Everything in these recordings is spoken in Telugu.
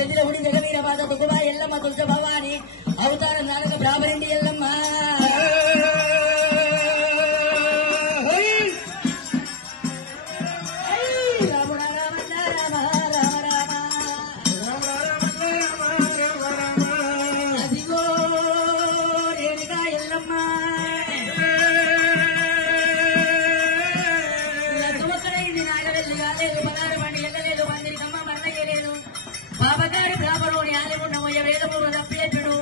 చెదిరవుడి జగవీర బాధ దుగుబా ఎల్లమ్మ తులస భవాని అవతార నాలుగ బ్రాహ్మణి ఎల్లమ్మ బాబగారి బ్రాహ్మణుని ఆలమున్నమయ్య వేదముల తప్పేటుడు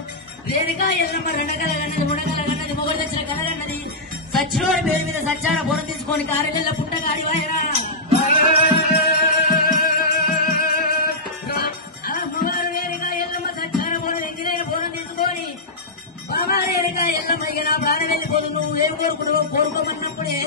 వేదిక ఎల్లమ్మ రెండగలగన్నది ముడగలగన్నది మొగలు తెచ్చిన కలగన్నది సచ్చినోడి పేరు మీద సచ్చాన పొరం తీసుకొని కారెల్ల పుట్టగాడి వాయరా అమ్మవారు వేదిక ఎల్లమ్మ సచ్చాన పొరం ఇంటిదైన పొరం తీసుకొని బాబా వేదిక ఎల్లమ్మ ఇక నా బాధ వెళ్ళిపోదు నువ్వు ఏం కోరుకున్నావు కోరుకోమన్నప్పుడే